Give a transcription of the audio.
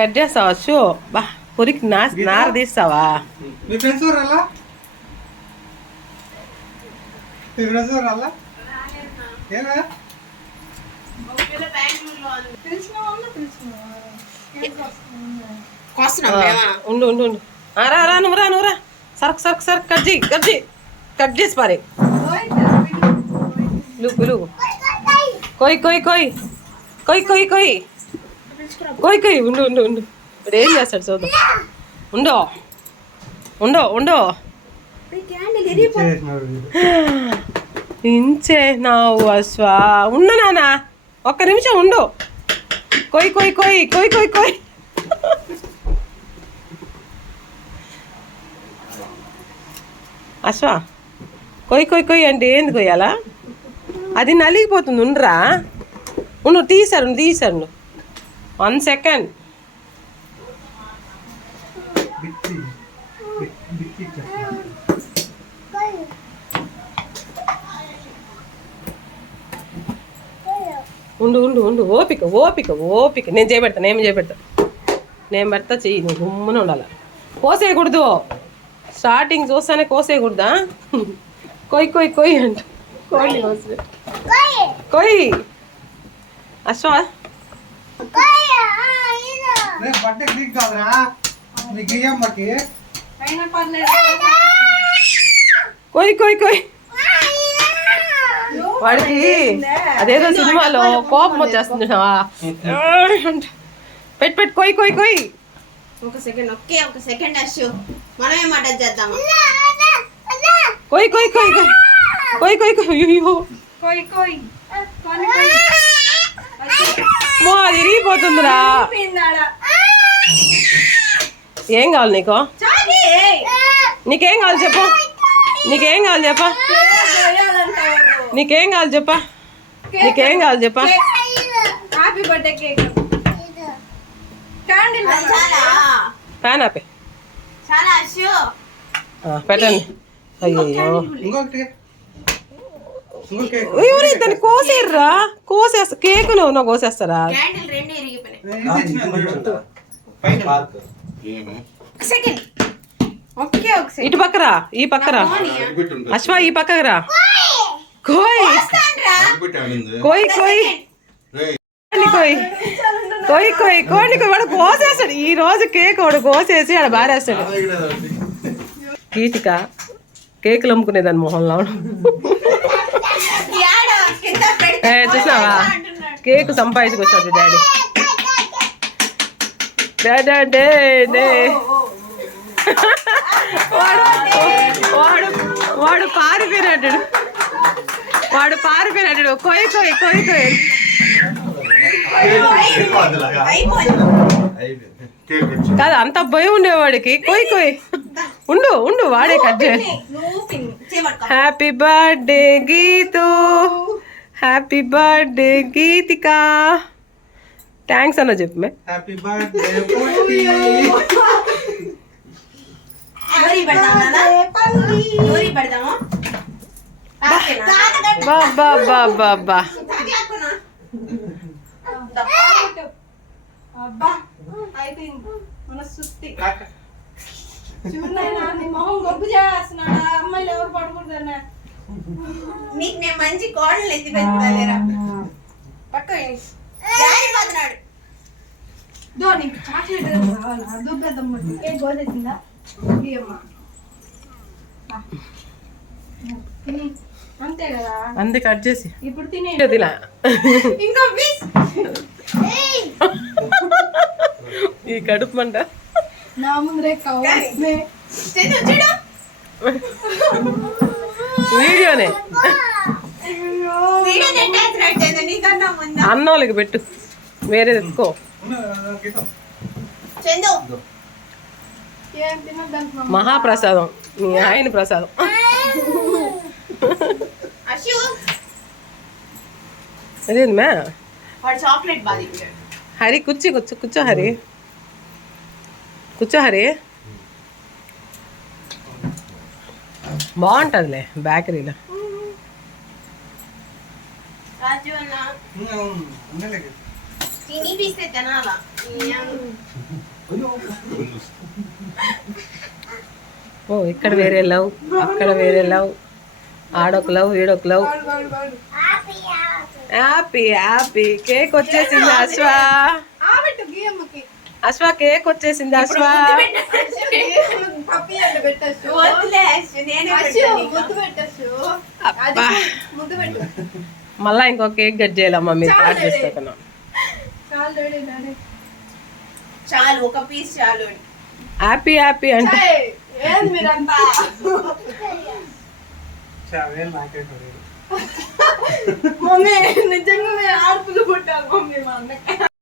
Cut చేస్తావా shoe బా పురికి నార తీస్తావా మీ ఫ్రెండ్స్ రాలా మీ ఫ్రెండ్స్ రాలా ఏనా ఉండు ఉండు ఉండు రా నువ్వు రా సరకు కట్ చేసి పారే పిలువు కొయ్ ఉండు ఇప్పుడు ఏం చేస్తాడు చూద్దాం ఉండో ఇంచే నావు అశ్వా ఉండు నానా ఒక్క నిమిషం ఉండు కొయ్ అశ్వా కొయ్ అంటే ఏంది కొయ్యాలా అది నలిగిపోతుంది ఉండరా ఉండు తీసారు 1 సెకండ్ ఉండు ఓపిక నేను చేపెడతా నేను పెడతా చెయ్యి నువ్వు గుమ్మున ఉండాలి కోసేయకూడదు స్టార్టింగ్ చూస్తానే కోసేయకూడదా కొయ్ అంట కోడి కోసి కొయ్ అశ్వా కొయ్ వాడికి అదేదో సినిమాలో కోపం వచ్చేస్తుంది పెట్టు కొయ్ ఒక సెకండ్ అశ్షు మనమే మటన్ చేద్దామా కొయ్ అయ్యో అది ఇరిగిపోతుందిరా ఏం కావాలి నీకేం కావాలి చెప్పు నీకేం కావాలి చెప్పా హ్యాపీ బర్త్డే కేక్ ఫ్యాన్ ఆపే చాలా అశ్షు పెట్టండి అయ్యో దాన్ని కోసేస్తా కేక్ నువ్వు కోసేస్తారా ఇటు పక్కరా ఈ పక్కరా అశ్వా ఈ పక్కరా కోయ్ వాడు కోసేస్తాడు ఈ రోజు కేక్ వాడు కోసేసి ఆడ బారేస్తాడు గీతిక కేకులు అమ్ముకునేదాన్ని మొహంలో చూసినావా కేక్ సంపాదించుకొచ్చాడు డాడీ వాడు పారిపోయినాడు కొయ్ కాదు అంత భయం ఉండేవాడికి కొయ్ ఉండు వాడే కట్ చేయి happy birthday Geethu happy birthday Geethika thanks అన్న చెప్పు హ్యాపీ బర్త్డే బాబా అమ్మాయిలు ఎవరు పడకూడదన్నా నీకు నేను మంచి కోడలు ఎత్తి పెడతాలేరా పక్క జారిపోతున్నాడు చాక్లెట్ ఏ గోదెత్తిందా అంతే కదా అంతే కట్ చేసి ఇప్పుడు తినే ఇంకా ఈ కడుపు మంట నా ముందరే వీడియోనే అన్నోళ్ళకి పెట్టు వేరే తెచ్చుకో మహాప్రసాదం మీ ఆయన ప్రసాదం అదేంది మ్యా హరి కూర్చో హరి బాగుంటుందిలే బేకరీలో తిని పీస్తే తినాలా ఓ ఇక్కడ వేరే లవ్, అక్కడ వేరే లవ్, ఆడొక లవ్, ఈడొక లవ్. Happy happy. కేక్ వచ్చేసింది అశ్వ. అశ్వ కేక్ వచ్చేసింది అశ్వ. వద్దులే అశ్వ, నేనే అబ్బా. మళ్ళా ఇంకో కేక్ కట్ చేయాలమ్మా, మీరు స్టార్ట్ చేసుకోకుండా. చాలు, ఒక పీస్ చాలు. హ్యాపీ హ్యాపీ అంటే నాకే తెలియదు. మమ్మీ నిజంగా ఆడుపులు పుట్టాలి మమ్మీ మా అన్నకి.